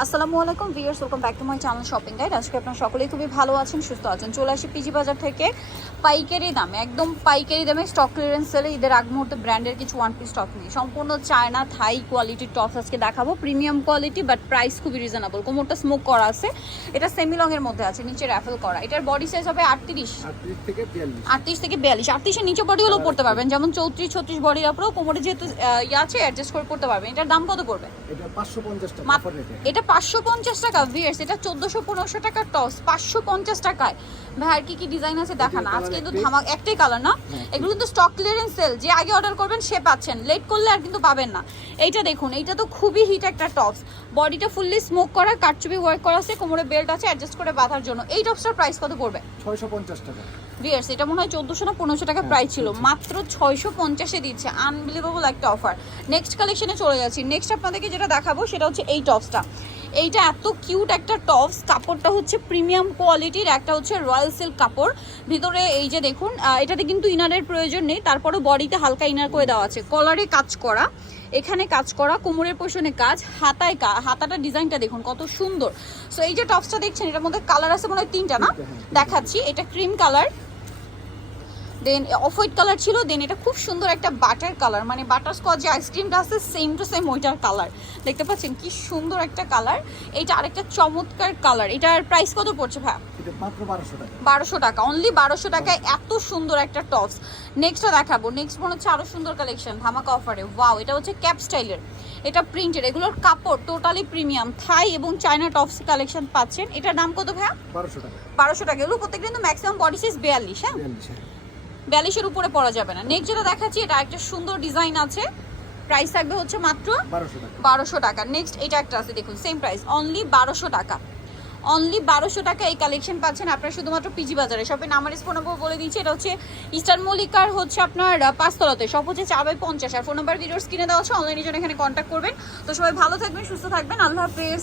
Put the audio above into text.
আসসালামু আলাইকুম viewers, welcome back to my channel shopping guide. আজকে আপনারা সকলেই খুবই ভালো আছেন, সুস্থ আছেন। চলে আসি পিজি বাজার থেকে পাইকারি দামে, একদম পাইকারি দামে স্টক ক্লিয়ারেন্স সেলে ঈদের আগ মুহূর্তে ব্র্যান্ডের কিছু ওয়ান পিস স্টক নিয়ে সম্পূর্ণ চায়না থাই কোয়ালিটির টপস আজকে দেখাবো। প্রিমিয়াম কোয়ালিটি বাট প্রাইস খুবই রিজনেবল। কোমরটা স্মোক করা আছে, এটা সেমি লং এর মধ্যে আছে, নিচে র্যাফেল করা। এটার বডি সাইজ হবে 38 থেকে 42। 38 এর নিচে বডি হলেও পড়তে পারবেন, যেমন 34 36 বডির উপরেও কোমরে যেহেতু আছে অ্যাডজাস্ট করে পড়তে পারবেন। এটার দাম কত পড়বে? এটা 550 টাকা। এটা 550 টাকা ভিউয়ার্স, এটা 1400-1500 টাকার টপস 550 টাকায়। ভাই আর কি ডিজাইন আছে দেখান। আজকে কিন্তু ধামাক একটাই কালার না, এগুলো কিন্তু স্টক ক্লিয়ারেন্স সেল। যে আগে অর্ডার করবেন সে পাচ্ছেন, লেট করলে আর কিন্তু পাবেন না। এইটা দেখুন, এইটা তো খুবই হিট একটা টপস। বডিটা ফুললি স্মোক করা, কাটচুপি ওয়ার্ক করা আছে, কোমরে বেল্ট আছে অ্যাডজাস্ট করে বাঁধার জন্য। এই টপসটার প্রাইস কত পড়বে? 650 টাকা। ভিউয়ার্স এটা মনে হয় 1400 না 1500 টাকা প্রাইস ছিল, মাত্র 650 এ দিচ্ছে। আনবিলিভেবল একটা অফার। নেক্সট কালেকশনে চলে যাচ্ছি। নেক্সট আপনাদেরকে যেটা দেখাবো সেটা হচ্ছে এই টপসটা। এইটা এত কিউট একটা টপস, কাপড়টা হচ্ছে প্রিমিয়াম কোয়ালিটির, একটা হচ্ছে রয়্যাল সিল্ক কাপড়। ভিতরে এই যে দেখুন, এটাতে কিন্তু ইনারের প্রয়োজন নেই, তারপরও বডিতে হালকা ইনার করে দেওয়া আছে। কলারে কাজ করা, এখানে কাজ করা, কোমরের পোর্শনে কাজ, হাতায় হাতাটা ডিজাইনটা দেখুন কত সুন্দর। সো এই যে টপসটা দেখছেন, এটার মধ্যে কালার আছে মনে হয় 3টা না, দেখাচ্ছি। এটা ক্রিম কালার, দেন অফ হোয়াইট কালার ছিল, দেন এটা খুব সুন্দর একটা বাটার কালার, মানে বাটার স্কচ যে আইসক্রিমটা আছে সেম টু সেম ওইটার কালার। দেখতে পাচ্ছেন কি সুন্দর একটা কালার। এইটা আরেকটা চমৎকার কালার। এটার প্রাইস কত পড়ছে ভাই? এটা মাত্র 1200 টাকা। 1200 টাকা, অনলি 1200 টাকায় এত সুন্দর একটা টপস। নেক্সটটা দেখাবো। নেক্সট মনে হচ্ছে আরো সুন্দর কালেকশন ধামাকা অফারে। ওয়াও, এটা হচ্ছে ক্যাপ স্টাইলের, এটা প্রিন্টেড, এগুলোর কাপড় টোটালি প্রিমিয়াম। থাই এবং চায়না টপস কালেকশন পাচ্ছেন। এটার দাম কত ভাই? 1200 টাকা। 1200 টাকা। এগুলো প্রত্যেকটা কিন্তু ম্যাক্সিমাম বডি সাইজ 42, হ্যাঁ 42-এর উপরে পড়া যাবে না। নেক্সট যেটা দেখাচ্ছি, এটা একটা সুন্দর ডিজাইন আছে, প্রাইস থাকবে হচ্ছে মাত্র 1200 টাকা। 1200 টাকা। নেক্সট এটা একটা আছে দেখুন, সেম প্রাইস, অনলি 1200 টাকা। অনলি 1200 টাকা এই কালেকশন পাচ্ছেন আপনারা শুধুমাত্র পিজি বাজারে। শপের নাম্বার ফোন নম্বর বলে দিচ্ছি, এটা হচ্ছে ইস্টার্ন মল্লিকার হচ্ছে আপনার 5 তলাতে, সব হচ্ছে 4/50। আর ফোন নাম্বার ভিডিওর স্ক্রিনে দেওয়া আছে, অনলাইনের জন্য এখানে কন্ট্যাক্ট করবেন। তো সবাই ভালো থাকবেন, সুস্থ থাকবেন, আল্লাহ হাফেজ।